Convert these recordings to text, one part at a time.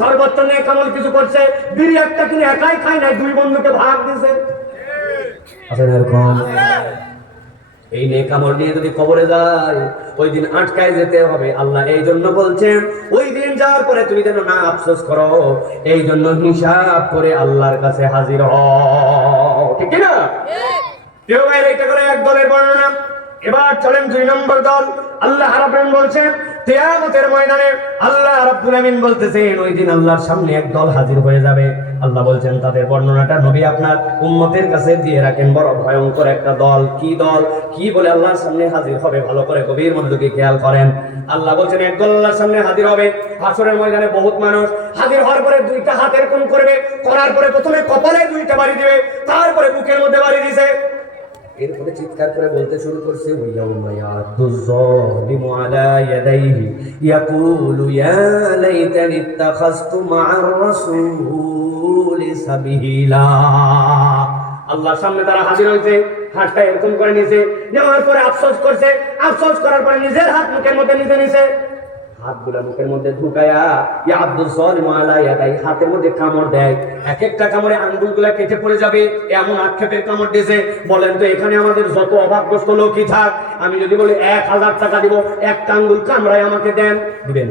সর্বত্র নেক আমল কিছু করছে, বিড়ি একটা কিনে একাই খায় নাই, দুই বন্ধুকে ভাগ দিছে। এই নেক আমল নিয়ে যদি কবরে যায় ওই দিন আটকায় যেতে হবে। আল্লাহ এই জন্য বলছেন ওই দিন যাওয়ার পরে তুমি যেন না আফসোস করো, এই জন্য হিসাব করে আল্লাহর কাছে হাজির হও। ঠিক না? কেউ বাইরে এটা করে এক দলের বর্ণনা। এবার চলেন দুই নম্বর দল। আল্লাহ রাব্বুল আলামিন বলছেন কিয়ামতের ময়দানে আল্লাহ রাব্বুল আলামিন বলতেছেন ওই দিন আল্লাহর সামনে এক দল হাজির হয়ে যাবে। আল্লাহ বলছেন তাদের বর্ণনাটা নবী আপনার উম্মতের কাছে দিয়ে রাখেন, বড় ভয়ঙ্কর একটা দল। কি দল, কি বলে আল্লাহর সামনে হাজির হবে, ভালো করে গভীর মনোযোগে খেয়াল করেন। আল্লাহ বলছেন এক দল আল্লাহর সামনে হাজির হবে। হাসরের ময়দানে বহুত মানুষ হাজির হওয়ার পরে দুইটা হাতের কোণ করবে, করার পরে প্রথমে কপালে দুইটা বাড়ি দিবে, তারপরে বুকের মধ্যে বাড়ি দিছে। এরপরে চিৎকার করে বলতে শুরু করছে ওয়ায়াউমা ইয়াদুয যালিমু আলা ইয়াদাইহি ইয়াকুলু ইয়া লাইতানি ইত্তাখাযতু মা'আর রাসূলি সাবিলা। আল্লাহর সামনে তারা হাজির হয়েছে, হাতটা এরকম করে নিছে, নেওয়ার পরে আফসোস করছে, আফসোস করার পরে নিজের হাত মুখের মধ্যে নিছে, হাতগুলা মুখের মধ্যে ঢুকায়া ইয়াদুয যালিমু আলা ইয়াদাইহি হাতের মধ্যে কামড় দেয়। এক একটা কামড়ে আঙ্গুলগুলা কেটে পড়ে যাবে, এমন আক্ষেপের কামড় দিয়েছে। বলেন তো এখানে আমাদের যত অভাবগ্রস্ত লোকই থাক, আমি যদি বলি 1000 টাকা দিব, একটা আঙ্গুল কামড়ায় আমাকে দেন, দিবেন?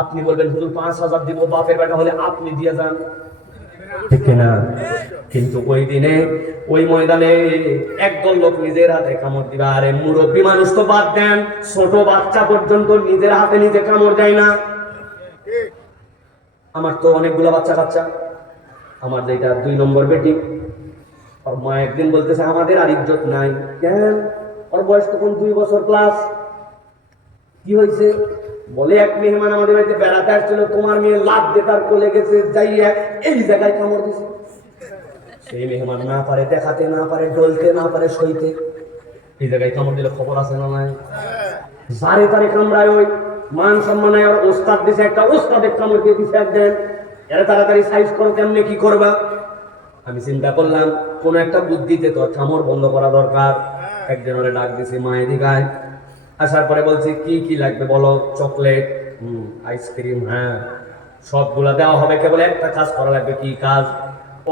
আপনি বলবেন হুজুর 5000 দিব, বাপের বেটা হলে আপনি দিয়ে যান, ঠিক না? কিন্তু ওই দিনে ওই ময়দানে একদল লোক নিজের হাতে কামড় দিবে। আরে মুরব্বী মানুষ তো বাদ দেন, ছোট বাচ্চা পর্যন্ত নিজের হাতে নিজে কামড় দেয় না। আমার তো অনেকগুলো বাচ্চা, আমার যেটা 2 নম্বর বেটি, ওর মা একদিন বলতেছে আমাদের আর ইজ্জত নাই। কেন? ওর বয়স তখন 2 বছর প্লাস। কি হয়েছে? বলে এক মেহমান আমাদের বাড়িতে বেড়াতে আসছিল, তোমার মেয়ে লাভ দিয়ে তার কোলে গেছে, যাইয়া এই জায়গায় কামড় দিছে। সেই মেহমান না পারে দেখাতে, না পারে ডলতে, না পারে সইতে, এই জায়গায় কামড় দিলে খবর আছে না নাই? যারে তারে কামড়ায়, ওই মান সম্মান আর ওস্তাদ দিছে একটা, ওস্তাদের কামড় দিয়ে দিছে একদিন। এরা তাড়াতাড়ি সাইজ করো, কেমনে কি করবা? আমি চিন্তা করলাম কোন একটা বুদ্ধিতে তো কামড় বন্ধ করা দরকার। একদিন ওরে ডাক দিছি, মায়ের দিঘায় আসার পরে বলছি কি কি লাগবে বলো? চকলেট, আইসক্রিম, হ্যাঁ সবগুলা দেওয়া হবে, কেবল একটা কাজ করা লাগবে। কি কাজ?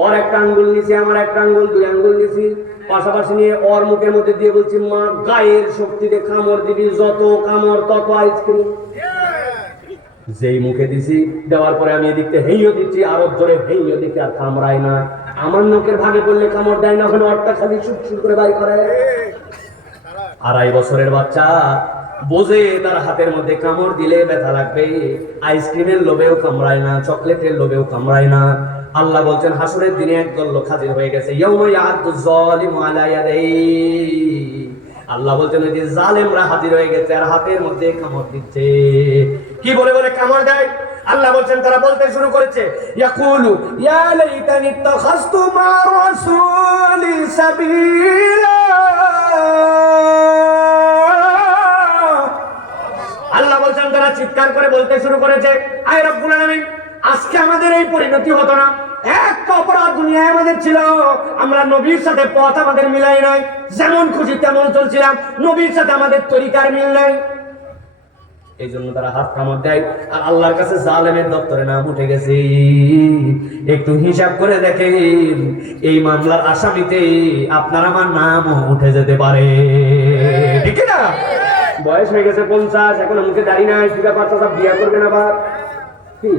ওর একটা আঙ্গুল নিছি, আমার একটা আঙ্গুল, 2 আঙ্গুল নিছি, পাশাপাশি নিয়ে ওর মুখের মধ্যে দিয়ে বলছি মা গায়ের শক্তিতে কামড় দিবি, যত কামড় তত আইসক্রিম। যেই মুখে দিছি, দেওয়ার পরে আমি এদিকতে হেইও দিচ্ছি, আরো জোরে হেইও দিচ্ছি, আর কামড়ায় না। আমার মুখের ভাগে পড়লে কামড় দেয় না, ওখানে ওরটা খালি শুট করে বাই করে। 2.5 বছরের বাচ্চা বোঝে তার হাতের মধ্যে কামড় দিলে ব্যথা লাগবে। আইসক্রিমের লোভেও কামড়ায় না, চকলেটের লোভেও কামড়ায় না। আল্লাহ বলছেন হাসরের দিনে একদল লোক হাজির হয়ে গেছে। ইয়াউমা ইয়াদুয যালিমু আলা ইয়াদাইহি, আল্লাহ বলছেন ওই যে জালেমরা হাজির হয়ে গেছে আর হাতের মধ্যে কামড় দিচ্ছে। কি বলে বলে কামড় দেয়? আল্লাহ বলছেন তারা বলতে শুরু করেছে ইয়াকুলু ইয়া লাইতানি ইত্তাখাযতু মা'আর রাসূলি সাবিলা। আল্লাহ বলছেন তারা চিৎকার করে বলতে শুরু করেছে আয় রব্বুল আলামিন, আজকে আমাদের এই পরিণতি হতো না। একটা অপরাধ দুনিয়ায় আমাদের ছিল, আমরা নবীর সাথে পথ আমাদের মিলাই নাই, যেমন খুশি তেমন চলছিলাম, নবীর সাথে আমাদের তরিকার মিল নাই। এই জন্য তারা হাত কামড় দেয়। আর আল্লাহর কাছে জালেমের দপ্তরে নাম উঠে গেছে। একটু হিসাব করে দেখেন এই মামলার আসামিতে আপনার আমার নাম উঠে যেতে পারে, ঠিক না? বয়স হয়ে গেছে 50, এখন মুখে দাড়ি নাই, সুগা পাঁচটা বিয়ে করবেন আবার। কি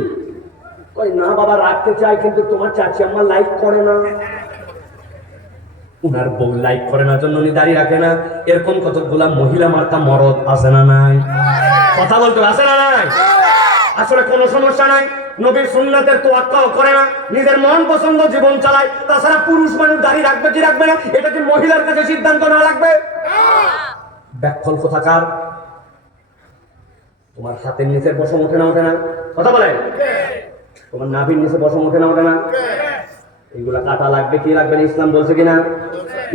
কই না বাবা রাখতে চাই, কিন্তু তোমার চাচি আম্মা লাইক করে না, উনার বউ লাইক করে না জন্য উনি দাড়ি রাখে না। এরকম কতগুলা মহিলা মার্কা মরদ আছে না নাই? কথা বলতে আছে না নাই? আসলে কোনো সমস্যা নাই, নবীর সুন্নাতের তোয়াক্কাও করে না, নিজের মন পছন্দ জীবন চালায়। তাছাড়া পুরুষ মানুষ দাড়ি রাখবে কি রাখবে না এটা কি মহিলার কাছে সিদ্ধান্ত না লাগবে? ব্যাকল কোথাকার। তোমার হাতের নিচে পশম ওঠে না, ওঠে না? কথা বলেন। তোমার নাভির নিচে পশম ওঠে না, ওঠে না? এইগুলা কাটা লাগবে কি লাগবে না? ইসলাম বলছে কিনা?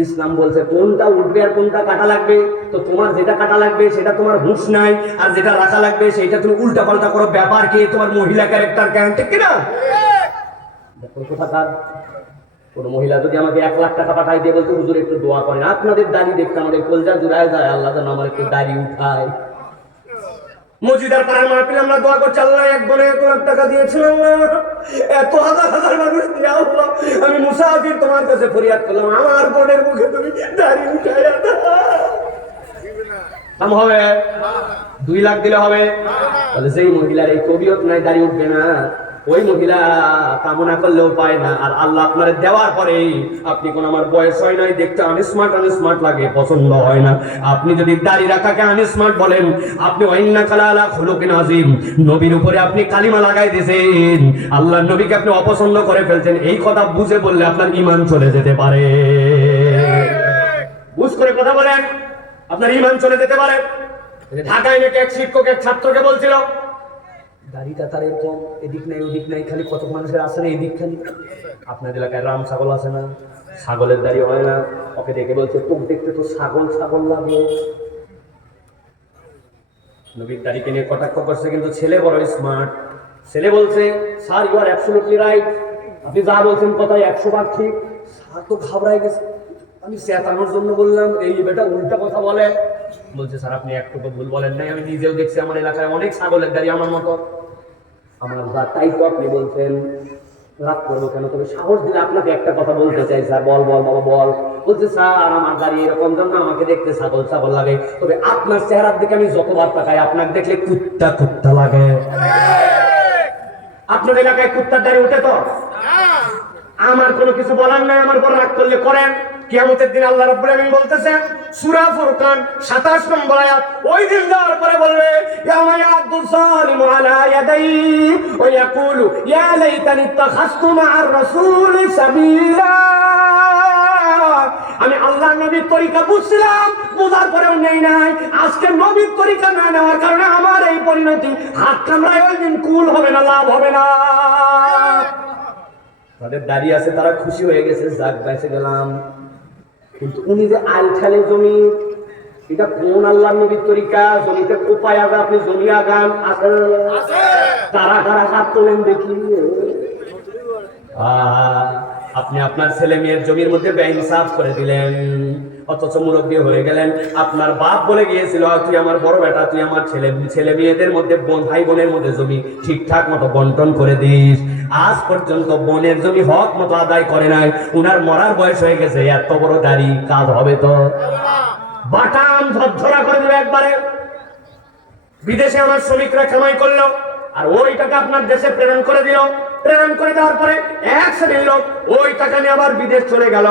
ইসলাম বলছে কোনটা উঠবে আর কোনটা কাটা লাগবে। তো তোমার যেটা কাটা লাগবে সেটা তোমার হুঁশ নাই, আর যেটা রাখা লাগবে সেটা তুমি উল্টা পাল্টা করো। ব্যাপার কি? তোমার মহিলা ক্যারেক্টার কেন, ঠিক কিনা? কোথাকার কোন মহিলা যদি আমাকে 1 লাখ টাকা পাঠাই দিয়ে বলতো হুজুর একটু দোয়া করেন, আপনাদের দাড়ি দেখতে আমাদের কলজা জুড়ায় যায়, আল্লাহ যেন আমার একটু দাড়ি উঠায়। মসজিদের পাড়ার মাহফিলে আমরা দোয়া করছি, আল্লাহ এক বনে 1 লাখ টাকা দিয়েছিলাম না, এত হাজার হাজার মানুষ দিয়ে আল্লাহ আমি মুসাফির তোমার কাছে ফরিয়াদ করলাম, আমার বোনের মুখে তুমি দাড়ি উঠাইয়া দাম হবে 2 লাখ দিলে হবে? তাহলে যেই মহিলার এই কবিয়ত নাই, দাড়ি উঠবে না, ওই মহিলা কামনা করলেও পায় না। আর আল্লাহ আপনার দেওয়ার পরে আপনি কোন আমার বয়স হয় নাই, দেখতে আনস্মার্ট লাগে, পছন্দ হয় না। আপনি যদি দাড়ি রাখাকে আনস্মার্ট বলেন, আপনি ওয়াইন্নাকা আলা খুলুকিন আযীম, নবীর উপরে আপনি কালিমা লাগাই দিয়েছেন, আল্লাহর নবীকে আপনি অপছন্দ করে ফেলছেন, এই কথা বুঝে বললে আপনার ঈমান চলে যেতে পারে। বুঝ করে কথা বলেন, আপনার ঈমান চলে যেতে পারে। ঢাকায় নাকি এক শিক্ষক এক ছাত্রকে বলছিল, দাড়িটা তার এরকম এদিক নাই ওদিক নাই, খালি কত মানুষের আছে না এদিক খালি। আপনার এলাকায় রাম ছাগল আছে না, ছাগলের দাড়ি হয় না। ওকে দেখে বলছে, তোকে দেখতে তো ছাগল ছাগল লাগে। নবীর দাড়িকে নিয়ে কটাক্ষ করছে, কিন্তু ছেলে বড় স্মার্ট। ছেলে বলছে, sir you are absolutely right, আপনি যা বলছেন কথাই 100 ভাগ ঠিক। স্যার তো ঘাবড়ায় গেছে, আমি চেতানোর জন্য বললাম, এই বেটা উল্টা কথা বলে। বলছে, স্যার আপনি একটুকু ভুল বলেন নাই, আমি নিজেও দেখছি আমার এলাকায় অনেক ছাগলের দাড়ি আমার মতো। আমার তাই তো আপনি বলছেন, রাগ করবো কেন, তবে সাহস দিলে আপনাকে একটা কথা বলতে চাই স্যার। বল বল বাবা বল। বলছে, স্যার আমার দাড়ি এরকম জন্য আমাকে দেখতে ছাগল ছাগল লাগে, তবে আপনার চেহারার দিকে আমি যতবার তাকাই আপনাকে দেখলে কুত্তা কুত্তা লাগে। আপনার এলাকায় কুত্তার দাড়ি উঠে তো? আমার কোনো কিছু বলার নাই, আমার বড় রাগ করলে করেন। কিয়ামতের দিন আল্লাহ রাব্বুল আলামিন বলতেছেন, সূরা ফুরকান 27 নম্বর আয়াত, ওই দিন যাওয়ার পরে বলবে, ইয়াউমা ইয়াদু যালিমু আলা ইয়াদাই ওয়া ইয়াকুলু ইয়া লাইতানি ইত্তাখাযতু মা'আর রাসূলি সাবিলা। আমি আল্লাহ নবীর তরিকা বুঝছিলাম, বোঝার পরেও নেই নাই। আজকে নবীর তরিকা না নেওয়ার কারণে আমার এই পরিণতি। হাত কামড়ায় ওই দিন কুল হবে না, লাভ হবে না। তাদের দাঁড়িয়ে আছে, তারা খুশি হয়ে গেছে, যাক বেঁচে গেলাম। কিন্তু উনি যে আল খেলে জমি, এটা কোন আল্লাহ নবীর তরিকা? জমিতে কোপায় আগা, আপনি জমি আগান আছে, তারা কারা হাত তোলেন দেখি। আপনি আপনার ছেলে মেয়ের জমির মধ্যে বেইনসাফ করে দিলেন, অথচ মুরব্বী হয়ে গেলেন। আপনার বাপ বলে গিয়েছিল, তুই আমার বড় বেটা, তুই আমার ছেলে মেয়েদের মধ্যে ভাই বোনের মধ্যে জমি ঠিকঠাক মতো বন্টন করে দিস। আজ পর্যন্ত বোনের জমি হক মতো আদায় করে নাই। উনার মরার বয়স হয়ে গেছে, এত বড় দাড়ি, কাজ হবে তো? বাটাম ঝরঝরা করে দিল একবারে। বিদেশে আমার শ্রমিকরা কামাই করলো, আর ওই টাকা আপনার দেশে প্রেরণ করে দিল। প্রেরণ করে দেওয়ার পরে এক শ্রেণীর লোক ওই টাকা নিয়ে আবার বিদেশ চলে গেল।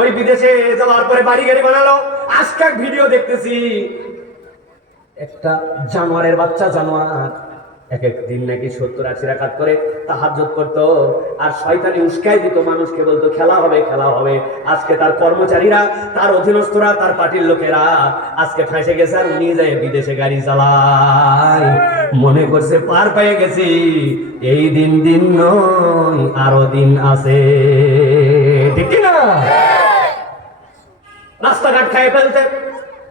ওই বিদেশে যাওয়ার পরে বাড়ি গাড়ি বানালো। আজকে ভিডিও দেখতেছি, একটা জানোয়ারের বাচ্চা, জানোয়ার এক এক দিন নাকি 70-80 রাকাত করে তাহাজ্জুদ করতো, আর শয়তানি উস্কাই দিত মানুষকে, বলতো খেলা হবে খেলা হবে। আজকে তার কর্মচারীরা, তার অধীনস্থরা, তার পার্টির লোকেরা আজকে ফাঁসে গেছে, আর উনি যায় বিদেশে গাড়ি চালায়, মনে করছে পার পেয়ে গেছি। এই দিন দিন নয়, আরো দিন আছে, ঠিক না? রাস্তাঘাট খাইয়ে ফেলছে,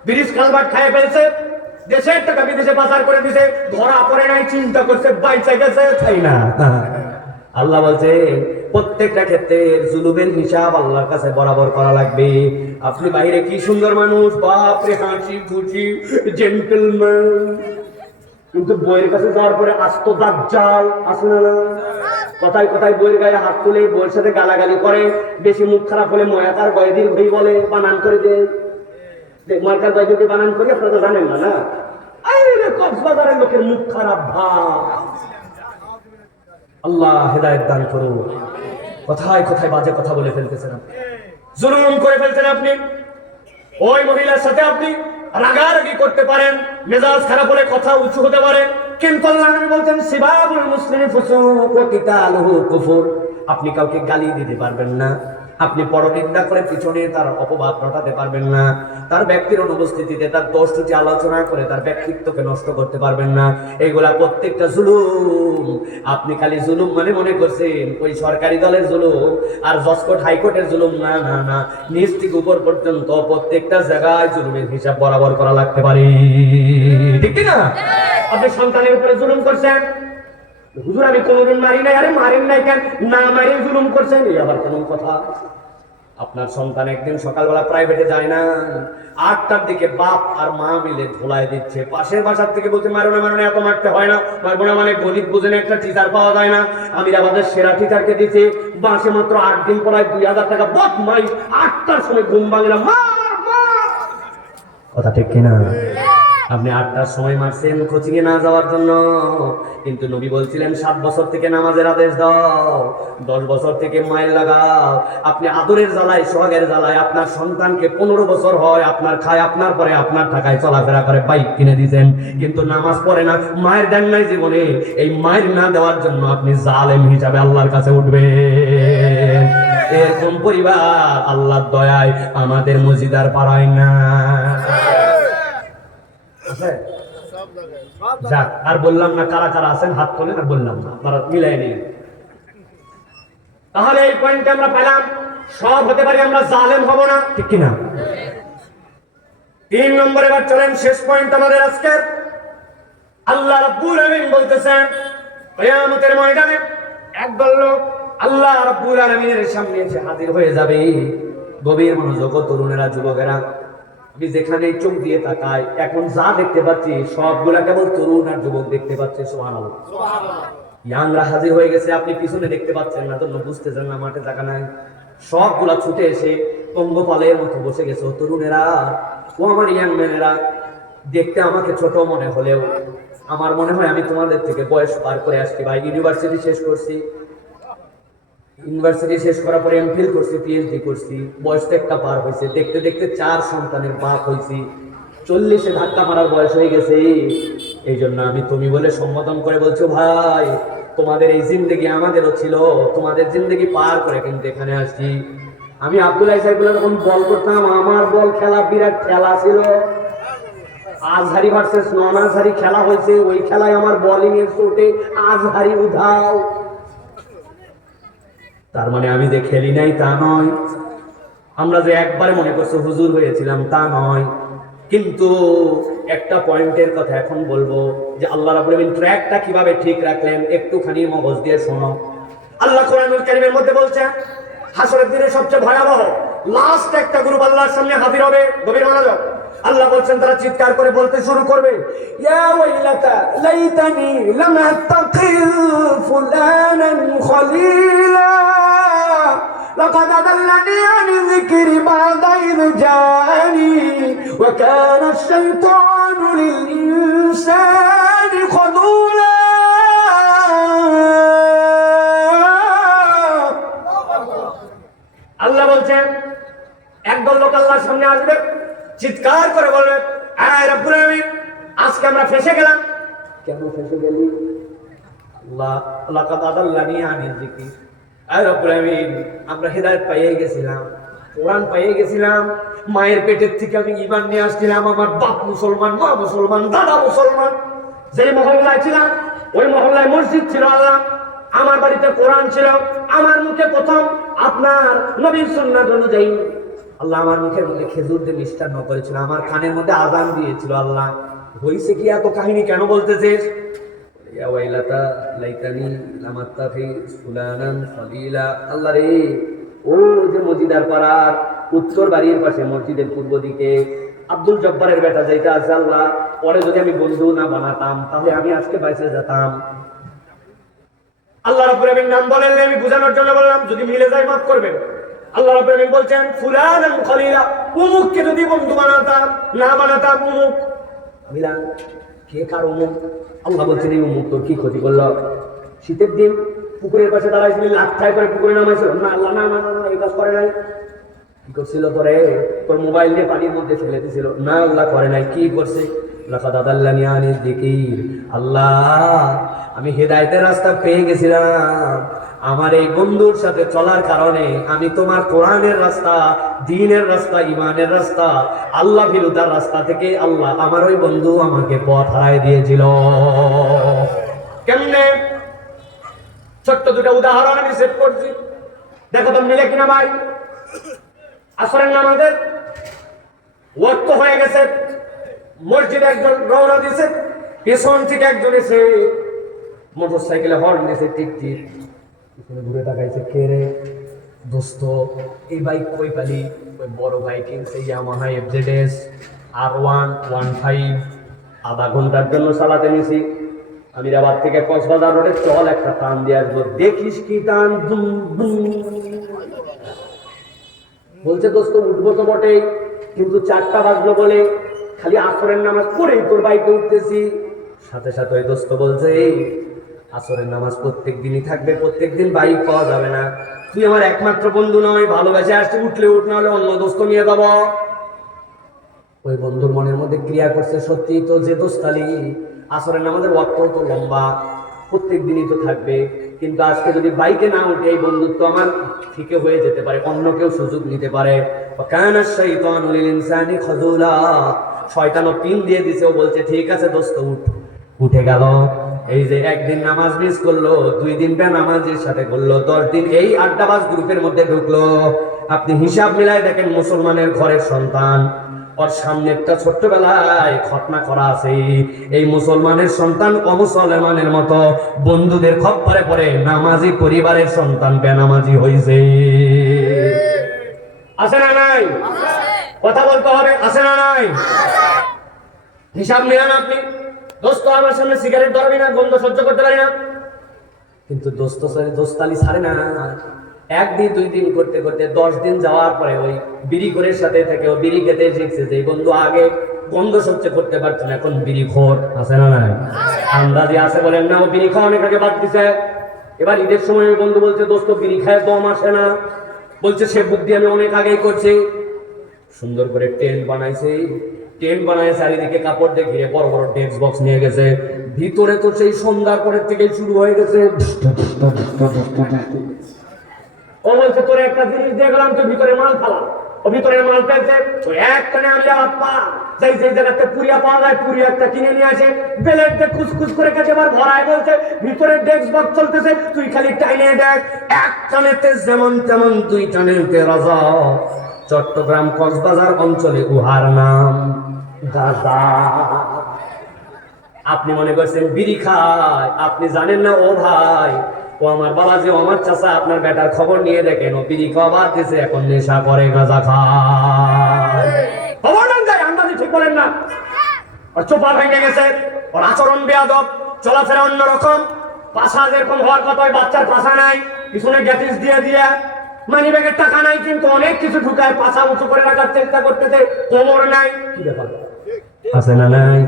ব্রিজ কালভার্ট খাইয়ে ফেলছে, দেশের টাকা বিদেশে পাচার করে দিছে, ধরা পড়ে নাই, চিন্তা করছে বাইচা গেছে, তাই না? আল্লাহ বলছে প্রত্যেকটা ক্ষেত্রে জুলুমের হিসাব আল্লাহর কাছে বরাবর করা লাগবে। আপনি বাইরে কি সুন্দর মানুষ, বাপরে হাসি খুশি জেন্টলম্যান, কিন্তু বইয়ের কাছে যাওয়ার পরে আস্ত দাজ্জাল আছে না? কথায় কথায় বইয়ের গায়ে হাত তুলে বইয়ের সাথে গালাগালি করে, বেশি মুখ খারাপ হলে ময়াকার গয়েদির ভই বলে, বানান করে দেয়। ময়কার গয়েদিকে বানান করি, আপনারা তো জানেন না, না? কক্সবাজারের লোকের মুখ খারাপ ভাব। আল্লাহ হেদায়েত দান করুন। কথায় কথায় বাজে কথা বলে ফেলতেছেন আপনি, জুলুম করে ফেলছেন আপনি। ওই মহিলার সাথে আপনি রাগারাগি করতে পারেন, মেজাজ খারাপ হলে কথা উঁচু হতে পারে, কিন্তু আল্লাহ নবী বলছেন সিবাবুল মুসলিমি ফুসুক ওয়া কিতালুহু কুফর। আপনি কাউকে গালি দিতে পারবেন না, আপনি পরনিন্দা করে পিছনে তার অপবাদ রটাতে পারবেন না, তার ব্যক্তির অনুপস্থিতিতে তার দোষ ত্রুটি আলোচনা করে তার ব্যক্তিত্বকে নষ্ট করতে পারবেন না। এগুলা প্রত্যেকটা জুলুম। আপনি খালি জুলুম মানে মনে করছেন ওই সরকারি দলের জুলুম আর জজকোর্ট হাইকোর্টের জুলুম, না না না, নিচ থেকে উপর পর্যন্ত প্রত্যেকটা জায়গায় জুলুমের হিসাব বরাবর করা লাগতে পারে, ঠিক না? আপনি সন্তানের উপরে জুলুম করছেন, হুজুর আমি কোনোদিন মারি নাই, আরে মারেন নাই কেন? না মারি জুলুম করছেন, এই আবার কোন কথা? আপনার সন্তান একদিন সকালবেলা প্রাইভেটে যায় না, 8টার দিকে বাপ আর মা মিলে ধোলাই দিচ্ছে, পাশের বাসার থেকে বলছে মারো না এত মারতে হয় না, মারবো না মানে গণিত বুঝেন একটা টিচার পাওয়া যায় না, আমিরাবাদের সেরা টিচারকে দিচ্ছে, মাসে মাত্র 8 দিন পড়ায় 2000 টাকা বদমাইশ, 8টার সময় ঘুম ভাঙে না, কথা ঠিক কিনা? আপনি 8টার সময় মারছেন কোচিং এ না যাওয়ার জন্য, কিন্তু নবী বলছিলেন 7 বছর থেকে নামাজের আদেশ দাও, 10 বছর থেকে মায়ের লাগাও। আপনি আদরের জ্বালায় সোহাগের জ্বালায় আপনার সন্তানকে 15 বছর হয় আপনার খায়, আপনার পরে আপনার টাকায় চলাফেরা করে, বাইক কিনে দিয়েছেন, কিন্তু নামাজ পড়ে না, মায়ের দেন নাই জীবনে। এই মায়ের না দেওয়ার জন্য আপনি জালেম হিসাবে আল্লাহর কাছে উঠবেন। এরকম পরিবার আল্লাহর দয়ায় আমাদের মসজিদার পাড়ায় না। যাক, আর বললাম না কারা কারা আছেন হাত তোলেন, আর বললাম না, আপনারা মিলাই নিন। তাহলে এই পয়েন্টে আমরা পেলাম সব হতে পারি, আমরা জালেম হব না, ঠিক কিনা? 3 নম্বর, এবার চলেন শেষ পয়েন্ট আমাদের আজকে। আল্লাহ রাব্বুল আলামিন বলতেছেন কিয়ামতের ময়দানে একদল লোক আল্লাহ রাব্বুল আলামিনের সামনে এসে হাজির হয়ে যাবে। গভীর মনোযোগ তরুণেরা, যুবকেরা, আমি যেখানে চোখ দিয়ে তাকাই এখন যা দেখতে পাচ্ছি সবগুলা কেবল তরুণ আর যুবক দেখতে পাচ্ছি। সুবহানাল্লাহ, ইয়াংরা হাজির হয়ে গেছে, আপনি পিছনে দেখতে পাচ্ছেন না, জন্য বুঝতেছেন না, মাঠে জায়গা নাই, সবগুলা ছুটে এসে পঙ্গপালের মতো বসে গেছে। তরুণেরা ও আমার ইয়াং ম্যানেরা, দেখতে আমাকে ছোট মনে হলেও আমার মনে হয় আমি তোমাদের থেকে বয়স পার করে আসছি। ভাই, ইউনিভার্সিটি শেষ করছি, ইউনিভার্সিটি শেষ করার পরে এমফিল করছি, পিএইচডি করছি, বয়স তো একটা পার হয়েছে, দেখতে দেখতে 4 সন্তানের বাপ হয়েছি, 40-এ ধাক্কা মারার বয়স হয়ে গেছে। এই জন্য আমি তুমি বলে সম্বোধন করে বলছো, ভাই তোমাদের এই জিন্দেগি আমাদেরও ছিল, তোমাদের জিন্দেগি পার করে কিন্তু এখানে আসছি। আমি আব্দুল্লাহ সাহেবুল্লাহ যখন বল করতাম, আমার বল খেলা বিরাট খেলা ছিল, আজহারি ভার্সেস নন আজহারি খেলা হয়েছে, ওই খেলায় আমার বোলিং এর চোটে আজহারি উধাও। তার মানে আমি যে খেলি নাই তা নয়, আমরা যে একবারে মনে করছো হুজুর হয়েছিলাম তা নয়। কিন্তু একটা পয়েন্টের কথা এখন বলবো যে আল্লাহ রাব্বুল আলামিন ট্র্যাকটা কিভাবে ঠিক রাখলেন, একটুখানি মগজ দিয়ে শোনো। আল্লাহ কোরআনুল কারীমের মধ্যে বলছেন হাসরের দিনে সবচেয়ে ভয়াবহ লাস্ট একটা গ্রুপ আল্লাহর সামনে হাজির হবে। গভীর মনোযোগ, আল্লাহ বলছেন তারা চিৎকার করে বলতে শুরু করবে, ইয়া ওয়াইলাতা লাইতানি লাম আত্তাকিল ফুলানান খলিলা لقد أضلني عن الذكر بعد إذ جاءني وكان الشيطان للإنسان خذولا। আল্লাহ বলছেন একদল লোক আল্লাহর সামনে আসবে, চিৎকার করে বলবে, আয় রব্বুল আলামিন, আজকে আমরা ফেঁসে গেলাম। কেন ফেঁসে গেলি? আল্লাহ লাকাদ আদাল্লানি আনিল যিকরি, আয় রব্বুল আলামিন, আমরা হেদায়েত পেয়ে গেছিলাম, কোরআন পেয়ে গেছিলাম, মায়ের পেটের থেকে আমি ঈমান নিয়ে আসছিলাম, আমার বাপ মুসলমান, মা মুসলমান, দাদা মুসলমান, যে মহল্লায় ছিলাম ওই মহল্লায় মসজিদ ছিল, আল্লাহ আমার বাড়িতে কোরআন ছিল, আমার মুখে প্রথম আপনার নবীর সুন্নাত অনুযায়ী আল্লাহ আমার মুখের মধ্যে খেজুর দিয়ে মিষ্টান্ন করেছিল, আমার কানের মধ্যে আযান দিয়েছিল। আল্লাহ হইছে কি এত কাহিনী কেন বলতেছিস? ইয়া ওয়াইলাতা লাইতানি লাম আত্তাখিজ ফুলানান খলিলা। আল্লাহ রে, ও যে মসজিদার পাড়ার উত্তর বাড়ির পাশে মসজিদের পূর্ব দিকে আব্দুল জব্বারের বেটা যাইতে আছে, আল্লাহ পরে যদি আমি বন্ধু না বানাতাম তাহলে আমি আজকে বাইসে যেতাম। আল্লাহ রাব্বুল আলামিন নাম বলেন, আমি বোঝানোর জন্য বললাম, যদি মিলে যায় মাফ করবেন। আল্লাহ রাব্বুল আলামিন বলছেন ফুলানান খলিলা, উমুককে যদি বন্ধু বানাতাম, না বানাতাম উমুক মিলান, কে কার উমুক? আল্লাহ বলছেন এই উমুক তোর কি ক্ষতি করলো? শীতের দিন পুকুরের পাশে দাঁড়াইছিলি, লাঠটায় করে পুকুরে নামাইছিল না, আল্লাহ না না না, এই কাজ করে নাই। কি করছিল তোরে? তোর মোবাইল দিয়ে পানির মধ্যে ফেলে দিছিল না, আল্লাহ করে নাই। কি করছে? লাকাদ আদাল্লানি আনিল যিকর, আল্লাহ আমি হেদায়েতের রাস্তা পেয়ে গেছিলাম, আমার এই বন্ধুর সাথে চলার কারণে আমি তোমার কোরআনের রাস্তা, দ্বীনের রাস্তা, ঈমানের রাস্তা, আল্লাহ বিরুদ্ধার রাস্তা থেকে আল্লাহ আমার ওই বন্ধু আমাকে পথ হারায় দিয়েছিল। কেমনে? ছোট্ট দুটো উদাহরণ আমি সেট করছি, দেখো তো মিলে কিনা ভাই। আসরের নামাজের ওয়াক্ত হয়ে গেছে, মসজিদে একজন রওনা দিয়েছে, পেছন থেকে একজন এসে মোটরসাইকেলে হর্ন দিয়েছে, টিক টিক, পিছনে ঘুরে তাকাইছে, কে রে? দোস্ত এই বাইক কই পালি? ওই বড় বাইক কিনছে ইয়ামাহা FZS R115, আধা ঘন্টার জন্য চালাতে নিছি। আমিরাবাদ থেকে কক্সবাজার রোডে চল একটা টান দিয়ে আসবো, দেখিস কি টান, দুম দুম। বলছে দোস্ত উঠবো তো বটেই, কিন্তু 4টা বাজলো বলে খালি আসরের নামাজ পড়েই তোর বাইকে উঠতেছি। সাথে সাথে ওই দোস্ত বলছে এই আসরের নামাজ প্রত্যেক দিনই থাকবে, প্রত্যেক দিন বাইক পাওয়া যাবে না, তুই আমার একমাত্র বন্ধু নয়, ভালোবেসে আসছি, উঠলে উঠ, না হলে অন্য দোস্ত নিয়ে যাবো। ওই বন্ধুর মনের মধ্যে ক্রিয়া করছে সত্যি তো, যে দোস্তালি আসরের নামাজের ওয়াক্ত তো লম্বা, প্রত্যেক দিনই তো থাকবে, কিন্তু আজকে যদি বাইকে না উঠে এই বন্ধুত্ব আমার ফিকে হয়ে যেতে পারে, অন্য কেউ সুযোগ নিতে পারে। শয়তানও পিন দিয়ে দিছে, ও বলছে ঠিক আছে দোস্ত উঠ। উঠে গেল। এই যে একদিন নামাজ মিস করলো, 2 দিন নামাজের সাথে করলো, 10 দিন এই আড্ডাবাজ গ্রুপের মধ্যে ঢুকলো। আপনি হিসাব মিলায় দেখেন, মুসলমানের ঘরের সন্তান, ওর সামনে একটা ছোট্টবেলায় খতনা করা আছে, এই মুসলমানের সন্তান অমুসলমানের মতো বন্ধুদের খপ্পরে পড়ে নামাজি পরিবারের সন্তান বেনামাজি হইছে। আছে না নাই? কথা বলতে হবে, আছে না নাই? হিসাব মিলান আপনি। দোস্ত আমার সামনে সিগারেট ধরবি না, গন্ধ সহ্য করতে পারি না, কিন্তু দোস্তালি ছাড়ে না। 1 দিন 2 দিন করতে করতে 10 দিন যাওয়ার পরে ওই বিড়ি ঘোরের সাথে থেকে ও বিড়ি খেতে শিখছে। যে বন্ধু আগে গন্ধ সহ্য করতে পারছে না, এখন বিড়ি ঘোর। আছে না নাই? আন্দাজি আছে বলেন না, ও বিড়ি খাওয়া অনেক আগে বাদ দিছে। এবার ঈদের সময় ওই বন্ধু বলছে দোস্ত বিড়ি খায় দম আসে না, বলছে সে বুদ্ধি আমি অনেক আগেই করছি। সুন্দর করে টেন্ট বানাইছে, টেন্ট বানায় চারিদিকে কাপড় দিয়ে ঘিরে বড় বড় ডেস্ক বক্স নিয়ে গেছে, ভিতরে তো সেই সন্ধ্যার পরের থেকেই শুরু হয়ে গেছে। ও বলছে তোর একটা জিনিস দিয়ে গেলাম, তুই ভিতরে মাল ফালা। ও ভিতরে মাল ফেলছে, ওই একটানে আমি পা যাই যেই জায়গাতে পুরিয়া পাওয়া যায়, পুরিয়া একটা কিনে নিয়ে আসে, বেলেট দিয়ে খুসখুস করে কাছে আবার ভরায়, বলছে ভিতরে ডেস্ক বক্স চলতেছে, তুই খালি টাইনে দেখ, এক টানেতে যেমন তেমন 2 টানেতে রাজা। চট্টগ্রাম কক্সবাজার অঞ্চলে উহার নাম গাজা। আপনি মনে করছেন বিড়ি খায়, আপনি জানেন না ও ভাই, ও আমার বাবাজি, আমার চাচা, আপনার বেটার খবর নিয়ে দেখেন, ও বিড়ি খাওয়া বাদ দিয়েছে, এখন নেশা করে, গাঁজা খায়। খবর নেন যায়, আন্দাজি ঠিক বলেন না। ওর চোপা ভেঙে গেছে, ওর আচরণ বেয়াদব, চলাফেরা অন্যরকম, পাশা যেরকম হওয়ার কথা ওই বাচ্চার পাশা নাই, পিছনে গ্যাটিস দিয়ে দিয়ে, মানি ব্যাগের টাকা নাই, কিন্তু অনেক কিছু ঢুকায়, পাশা উঁচু করে রাখার চেষ্টা করতেছে, কোমর নাই। কি ব্যাপার আছে না নাই?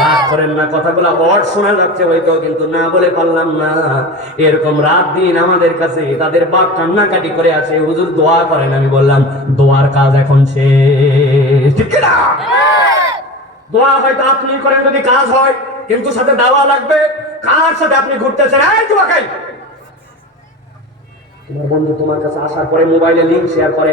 রাত করেন না, কথাগুলো অড শোনা যাচ্ছে হয়তো, কিন্তু না বলে পারলাম না। এরকম রাত দিন আমাদের কাছে তাদের বাপ কান্নাকাটি করে আসে, হুজুর দোয়া করেন। আমি বললাম দোয়ার কাজ এখন শেষ, ঠিক না? দোয়া হয়তো আপনি করেন যদি কাজ হয়, কিন্তু সাথে দাওয়া লাগবে। কার সাথে আপনি ঘুরতেছেন? এই দোয়া খাই। তোমার বন্ধু তোমার কাছে আসার পরে মোবাইলে লিংক শেয়ার করে,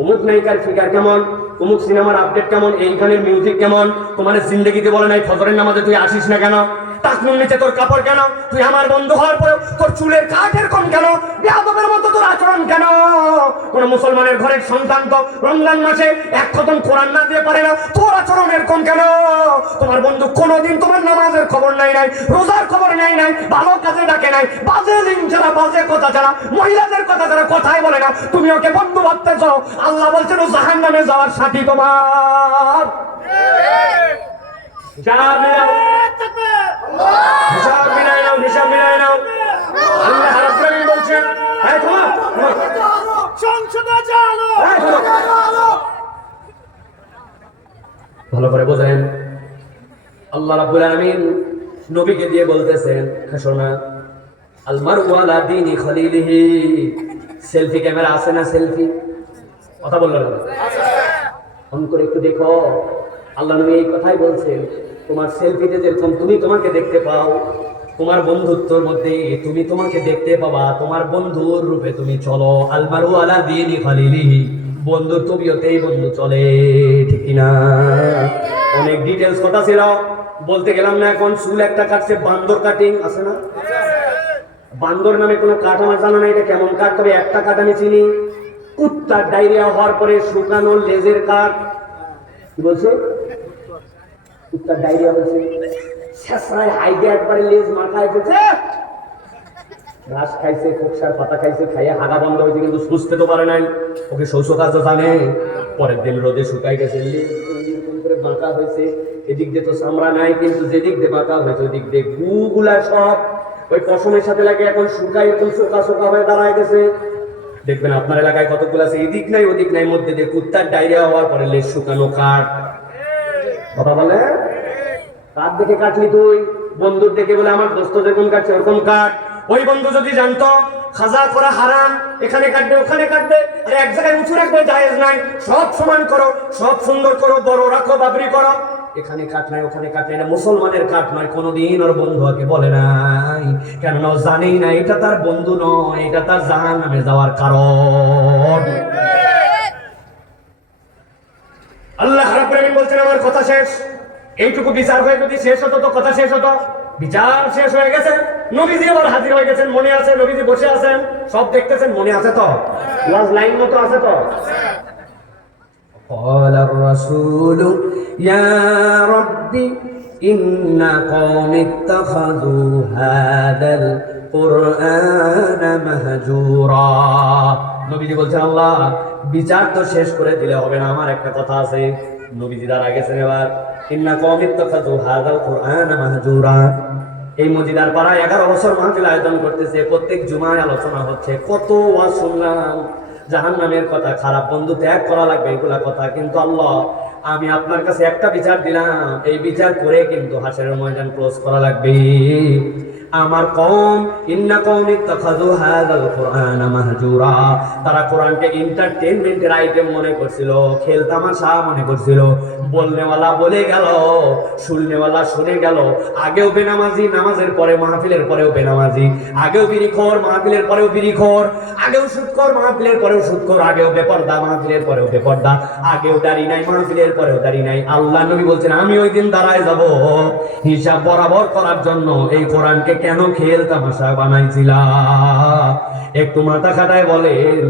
অমুক নায়িকার ফিগার কেমন, অমুক সিনেমার আপডেট কেমন, এই গানের মিউজিক কেমন। তোমার জিন্দেগিতে বলে নাই ফজরের নামাজে তুই আসিস না কেন, টাকনুর নিচে তোর কাপড় কেন, তুই আমার বন্ধু হওয়ার পরে তোর চুলের কাট এরকম কেন, বেয়াদবের মতো তোর আচরণ কেন। কোন মুসলমানের ঘরের সন্তান তো রমজান মাসে 1 খতম কোরআন না দিয়ে পারে না, তোর আচরণ এরকম কেন। তোমার বন্ধু কোনোদিন তোমার নামাজের খবর নাই, রোজার খবর নাই, ভালো কাজে ডাকে নাই, বাজে লিঙ্ক ছাড়া, বাজে কথা ছাড়া, মহিলাদের কথা ছাড়া কথাই বলে না, তুমি ওকে বন্ধু ভাবতেছ। আল্লাহ বলছেন ও জাহান্নামে যাওয়ার সাথী তোমার। হিসাব মিলাই নাও, হিসাব মিলাই নাও। আল্লাহ রাব্বুল আলামিন বলছেন, এই সংসদে চলো, ভালো করে বোঝেন। আল্লাহ রাব্বুল আলামিন নবীকে দিয়ে বলতেছেন, শোনা, আল মারউ আলা দীনি খলিলিহি। সেলফি ক্যামেরা আছে না? সেলফি কথা বললেন না, অন করে একটু দেখো। আল্লাহ নবী এই কথাই বলছেন, তোমার সেলফিতে যেরকম তুমি তোমাকে দেখতে পাও, তোমার বন্ধুত্বের মধ্যে তুমি তোমাকে দেখতে পাবা, তোমার বন্ধুর রূপে তুমি চলো। আল মারউ আলা দীনি খলিলিহি, বন্ধুর তবিয়তেই বন্ধু চলে, ঠিক না? অনেক ডিটেইলস কথা ছিল, বলতে গেলাম না। এখন চুল একটা কাটছে, বান্দর কাটিং আছে না? বান্দর নামে কোনো কাঠ আমার জানা নাই, এটা কেমন কাঠ, তবে একটা কাঠ আমি চিনি, কুত্তার ডায়রিয়া হওয়ার পরে শুকানো লেজের কাঠ। কি বলছে? কুত্তার ডায়রিয়া বলছে, শেষরায় হাইডে একবারে লেজ মাথায় এসেছে। ঘাস খাইছে, খোকসার পাতা খাইছে, খাইয়ে হাগা বন্ধ হয়েছে, কিন্তু সুস্থ তো পারে নাই। ওকে শৌচকার্য জানে। পরের দিন রোদে শুকাই গেছে, করে বাঁকা হয়েছে। এদিক দিয়ে তো চামড়া নাই, কিন্তু যেদিক দিয়ে বাঁকা হয়েছে ওই দিক দিয়ে গুগুলা সব ওই পশমের সাথে লাগে, এখন শুকাই এখন শোকা শোকা হয়ে দাঁড়ায় গেছে। দেখবেন আপনার এলাকায় কতগুলো আছে, এদিক নাই ওদিক নাই, মধ্যে দিয়ে কুত্তার ডায়রিয়া হওয়ার পরে লেজ শুকানো কাঠ। কথা বলে, কাঠ দেখে কাটলি তুই? বন্ধুর দেখে বলে আমার দোস্ত যেরকম কাটছে ওরকম কাঠ। ওই বন্ধু যদি জানতো খাজা করা হারাম, এখানে কাটবে ওখানে কাটবে, আর এক জায়গায় উঁচু রাখবে জায়েজ নাই, সব সমান করো, সব সুন্দর করো, বড় রাখো, বাবরি করো, এখানে কাট নাই ওখানে কাট নাই, এটা মুসলমানের কাঠ নয়, কোনোদিন ওর বন্ধু ওকে বলে নাই। কেননা ও জানেই না এটা তার বন্ধু নয়, এটা তার জাহান্নামে যাওয়ার কারণ। আল্লাহ রাব্বুল আলামিন বলছেন আমার কথা শেষ। এইটুকু বিচার হয়ে যদি শেষ হতো তো কথা শেষ হতো। বিচার শেষ হয়ে গেছে, নবীজি আবার হাজির হয়ে গেছেন, মনে আছে? নবীজি বসে আছেন, সব দেখতেছেন, মনে আছে তো? লাস্ট লাইন মতো আছে তো? قال الرسول يا رب إن قوم اتخذوا هذا القرآن مهجورا। নবীজি বলছেন আল্লাহ বিচার তো শেষ করে দিলে হবে না, আমার একটা কথা আছে। নবীজি দাঁড়া গেছেন এবার, ইন্না কওমি ইত্তাখাযু হাযাল কুরআনা মাহজুরা। এই মজিদার পাড়ায় 11 বছর মাহফিল আয়োজন করতেছে, প্রত্যেক জুমায় আলোচনা হচ্ছে, কত ওয়াজ শুনলাম, জাহান্নামের কথা, খারাপ বন্ধু ত্যাগ করা লাগবে, এগুলা কথা। কিন্তু আল্লাহ আমি আপনার কাছে একটা বিচার দিলাম, এই বিচার করে কিন্তু হাসরের ময়দান ক্লোজ করা লাগবে। আমার কওম ইন্না কওমি ইত্তাখাযু হাযাল কুরআনা মাহজুরা, তারা কোরআনকে এন্টারটেইনমেন্টের আইটেম মনে করছিল, খেল তামাশা মনে করছিল। বলনেওয়ালা বলে গেল, শুননেওয়ালা শুনে গেল। আগেও বেনামাজি, নামাজের পরে মাহফিলের পরেও বেনামাজি, আগেও বিড়িখোর, মাহফিলের পরেও বিড়িখোর, আগেও সুদখোর, মাহফিলের পরেও সুদখোর, আগেও বেপরদা, মাহফিলের পরেও বেপরদা, আগেও দাড়ি নাই, মাহফিলের পরেও দাড়ি নাই। আল্লাহ নবী বলছেন আমি ওই দিন দাঁড়ায় যাব হিসাব বরাবর করার জন্য, এই কোরআনকে কেন খেল তামাশা বানাইছিলা? একটু মাথা খাটায় বলেন,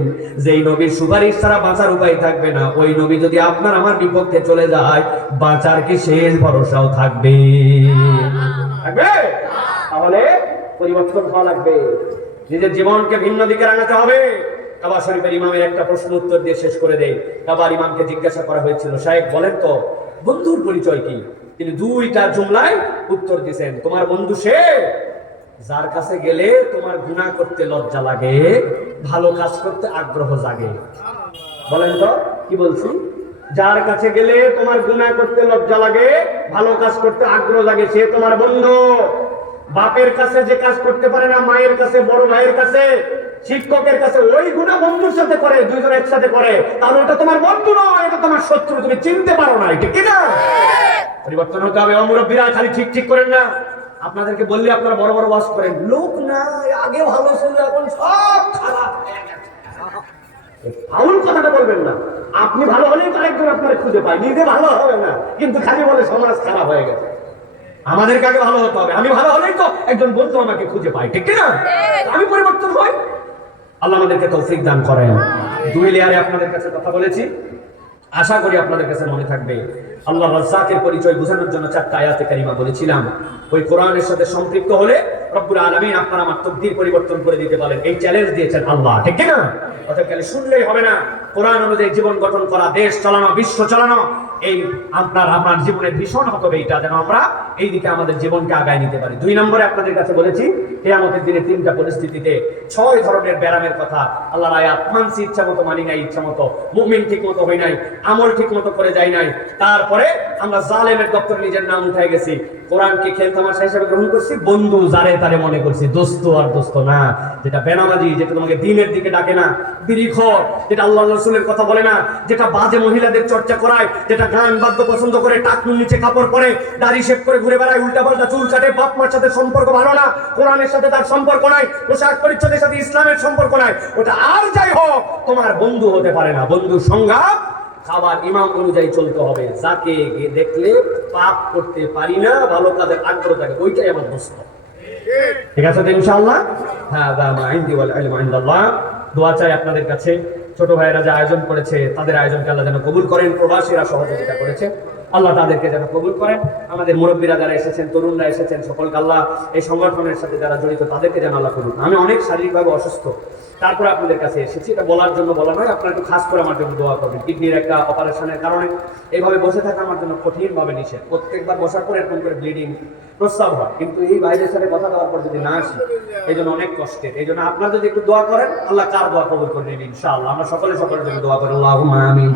যেই নবীর সুপারিশ ছাড়া বাঁচার উপায় থাকবে না, ওই নবী যদি আপনার আমার বিপক্ষে চলে যায়, বাঁচার কি শেষ ভরসাও থাকবে? থাকবে? তাহলে পরিবর্তন হওয়া লাগবে, নিজের জীবনকে ভিন্ন দিকে রাঙাতে হবে। কাবা শরীফের ইমামের একটা প্রশ্ন উত্তর দিয়ে শেষ করে দেই। কাবার ইমামকে জিজ্ঞাসা করা হয়েছিল, সাহেব বলেন তো বন্ধুর পরিচয় কি? তিনি দুইটা জুমলায় উত্তর দিয়েছেন, তোমার বন্ধু সে যার কাছে গেলে তোমার গুনাহ করতে লজ্জা লাগে, ভালো কাজ করতে আগ্রহ জাগে। বলেন তো কি বলছি? যার কাছে গেলে তোমার গুনাহ করতে লজ্জা লাগে, ভালো কাজ করতে আগ্রহ জাগে, সে তোমার বন্ধু। বাপের কাছে যে কাজ করতে পারে না, মায়ের কাছে, বড় ভাইয়ের কাছে, শিক্ষকের কাছে, ওই গুনাহ বন্ধুর সাথে করে, দুইজন একসাথে করে, তাহলে ওটা তোমার বন্ধু নয়, এটা তোমার শত্রু, তুমি চিনতে পারো না। ঠিক কি না? পরিবর্তন হতে হবে। মুরব্বীরা খালি ঠিক ঠিক করেন না, আপনাদেরকে বললে আপনারা বড় বড় ওয়াজ করেন, লোক না আগে ভালো ছিল এখন সব খারাপ হয়ে গেছে। ফাউল কথাটা বলবেন না। আপনি ভালো হলেই আরেকজন আপনারা খুঁজে পায়, নিজে ভালো হবে না, কিন্তু খালি বলে সমাজ খারাপ হয়ে গেছে। আমাদেরকে আগে ভালো হতে হবে, আমি ভালো হলেই তো একজন বন্ধু আমাকে খুঁজে পায়। ঠিক না? আমি পরিবর্তন হই। আল্লাহ আমাদেরকে তৌফিক দান করেন। দুই লেয়ারে আপনাদের কাছে কথা বলেছি, আশা করি আপনাদের কাছে মনে থাকবে। আল্লাহ রাজ্জাকের পরিচয় বোঝানোর জন্য 4টা আয়াতে কারিমা বলেছিলাম। ওই কোরআনের সাথে সম্পৃক্ত হলে রব্বুল আলামিন আপনার আমার তাকদীর পরিবর্তন করে দিতে পারেন, এই চ্যালেঞ্জ দিয়েছেন আল্লাহ। ঠিক কি না? অতএব খালি শুনলেই হবে না, কোরআন অনুযায়ী জীবন গঠন করা, দেশ চালানো, বিশ্ব চালানো, এই আপনার জীবনের ভীষণ হবে এটা, যেন আমরা এই দিকে আমাদের জীবনকে আগায় নিতে পারি। 2 নম্বরে আপনাদের কাছে বলেছি কিয়ামতের দিনে 3টা পরিস্থিতিতে 6 ধরনের ব্যারামের কথা। আল্লাহর আয়াত মানছি, ইচ্ছা মতো মানি নাই, ইচ্ছা মতো মুমিন ঠিক মতো হই নাই, আমল ঠিক মতো করে যাই নাই, তারপরে আমরা জালেমের দপ্তরে নিজের নাম উঠাই গেছি, কোরআনকে খেলতামাশা হিসেবে গ্রহণ করছি, বন্ধু যারে তারে মনে করছি, দোস্ত আর দোস্ত না, যেটা বেনামাজি, যেটা তোমাকে দিনের দিকে ডাকে না, বিড়িখোর, যেটা আল্লাহ রাসূলের কথা বলে না, যেটা বাজে মহিলাদের চর্চা করায়, যেটা গান বাদ্য পছন্দ করে, টাকনুর নিচে কাপড় পরে, দাড়ি শেভ করে ঘুরে বেড়ায়, উল্টা পাল্টা চুল কাটে, বাপ মার সাথে সম্পর্ক ভালো না, কোরআনের সাথে তার সম্পর্ক নাই, পোশাক পরিচ্ছদের সাথে ইসলামের সম্পর্ক নাই, ওটা আর যাই হোক তোমার বন্ধু হতে পারে না। বন্ধুর সংজ্ঞা খাবার ইমাম অনুযায়ী চলতে হবে, যাকে দেখলে পাপ করতে পারি না, ভালো কাজের আগ্রহ থাকে, ওইটাই আমার দোস্ত। ঠিক আছে তো ইনশাআল্লাহ? হ্যাঁ, দামা ইনদি ওয়াল ইলমু ইনদাল্লাহ। দোয়া চাই আপনাদের কাছে, ছোট ভাইয়েরা যে আয়োজন করেছে তাদের আয়োজনকে আল্লাহ যেন কবুল করেন, প্রবাসীরা সহযোগিতা করেছে আল্লাহ তাদেরকে যেন কবুল করেন। আমাদের মুরব্বীরা যারা এসেছেন, তরুণরা এসেছেন, সকলকে আল্লাহ, এই সংগঠনের সাথে যারা জড়িত তাদেরকে যেন আল্লাহ কবুল। আমি অনেক শারীরিকভাবে অসুস্থ, তারপরে আপনাদের কাছে এসেছি। এটা বলার জন্য বলা নয়, আপনারা একটু খাস করে আমার জন্য দোয়া করবেন। কিডনির একটা অপারেশনের কারণে এইভাবে বসে থাকা আমার জন্য কঠিনভাবে নিষেধ। প্রত্যেকবার বসার পরে এরকম করে ব্লিডিং প্রস্রাব হয়, কিন্তু এই ভাইদের সাথে কথা দেওয়ার পর যদি না আসি, এই জন্য অনেক কষ্টের। এই জন্য আপনারা যদি একটু দোয়া করেন, আল্লাহ কার দোয়া কবুল করে নেবেন ইনশাআল্লাহ। আমরা সকলের জন্য দোয়া করি, আল্লাহুম্মা আমিন।